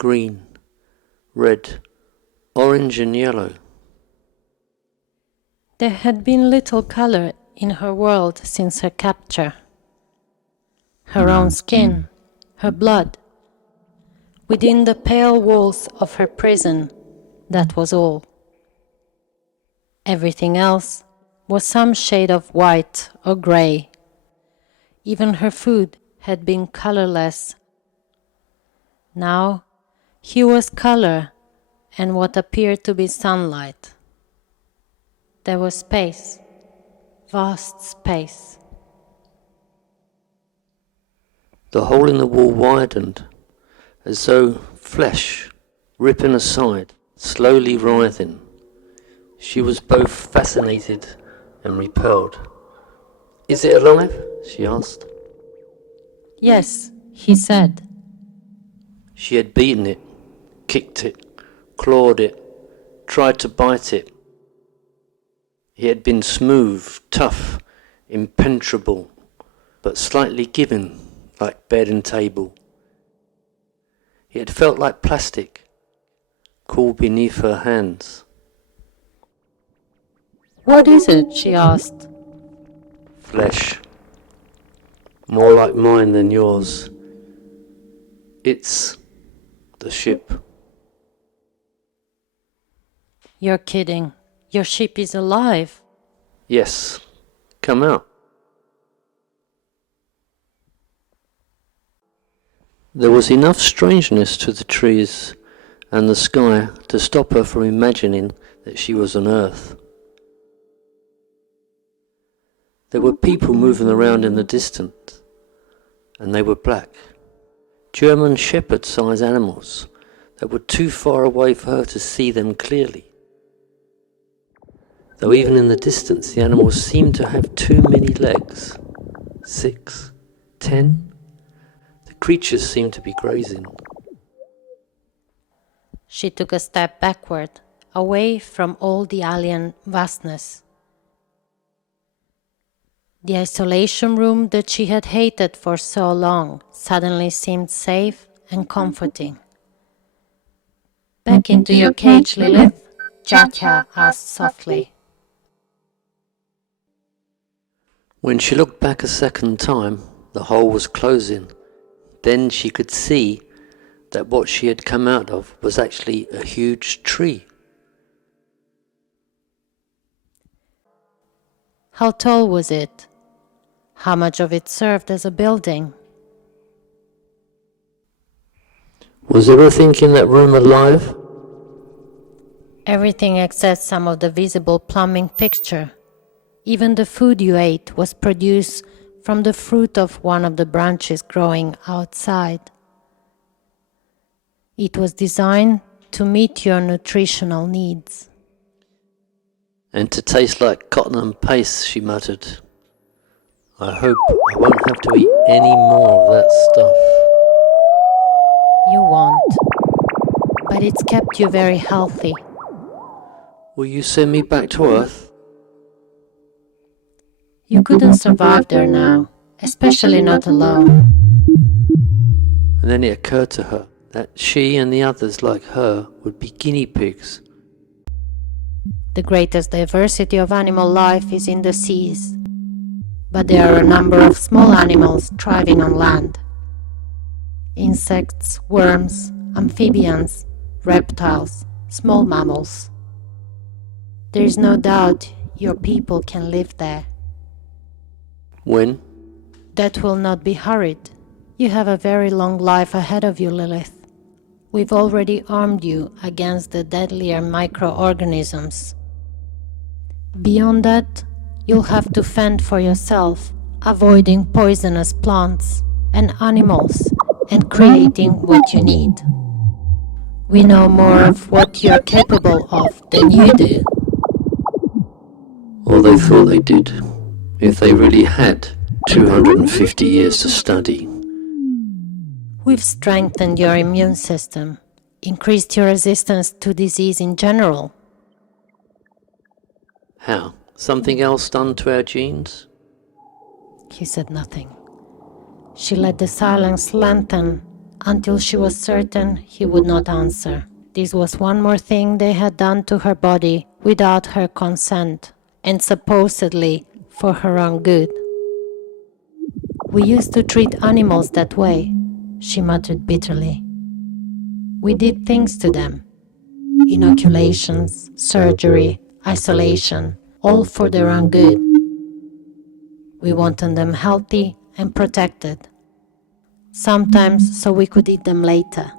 green, red, orange and yellow. There had been little color in her world since her capture. Her own skin, her blood. Within the pale walls of her prison, that was all. Everything else was some shade of white or grey. Even her food had been colorless. Now, here was color and what appeared to be sunlight. There was space, vast space. The hole in the wall widened, as though flesh ripping aside, slowly writhing. She was both fascinated and repelled. "Is it alive?" she asked. Yes, he said. She had beaten it, kicked it, clawed it, tried to bite it. It had been smooth, tough, impenetrable, but slightly given, like bed and table. It had felt like plastic, cool beneath her hands. What is it? She asked. Flesh. More like mine than yours. It's the ship. You're kidding. Your ship is alive. Yes. Come out. There was enough strangeness to the trees and the sky to stop her from imagining that she was on Earth. There were people moving around in the distance, and they were black. German shepherd-sized animals that were too far away for her to see them clearly. Though even in the distance the animals seemed to have too many legs. 6, 10. The creatures seemed to be grazing. She took a step backward, away from all the alien vastness. The isolation room that she had hated for so long suddenly seemed safe and comforting. "Back into your cage, Lilith?" Jatya asked softly. When she looked back a second time, the hole was closing. Then she could see that what she had come out of was actually a huge tree. How tall was it? How much of it served as a building? Was everything in that room alive? Everything except some of the visible plumbing fixture. Even the food you ate was produced from the fruit of one of the branches growing outside. It was designed to meet your nutritional needs. And to taste like cotton and paste, she muttered. I hope I won't have to eat any more of that stuff. You won't. But it's kept you very healthy. Will you send me back to Earth? You couldn't survive there now, especially not alone. And then it occurred to her that she and the others like her would be guinea pigs. The greatest diversity of animal life is in the seas. But there are a number of small animals thriving on land. Insects, worms, amphibians, reptiles, small mammals. There is no doubt your people can live there. When? That will not be hurried. You have a very long life ahead of you, Lilith. We've already armed you against the deadlier microorganisms. Beyond that, you'll have to fend for yourself, avoiding poisonous plants and animals and creating what you need. We know more of what you're capable of than you do. Or they thought they did, if they really had 250 years to study. We've strengthened your immune system, increased your resistance to disease in general. How? Something else done to our genes? He said nothing. She let the silence lengthen until she was certain he would not answer. This was one more thing they had done to her body without her consent, and supposedly for her own good. We used to treat animals that way, she muttered bitterly. We did things to them. Inoculations, surgery, isolation, all for their own good. We wanted them healthy and protected. Sometimes so we could eat them later.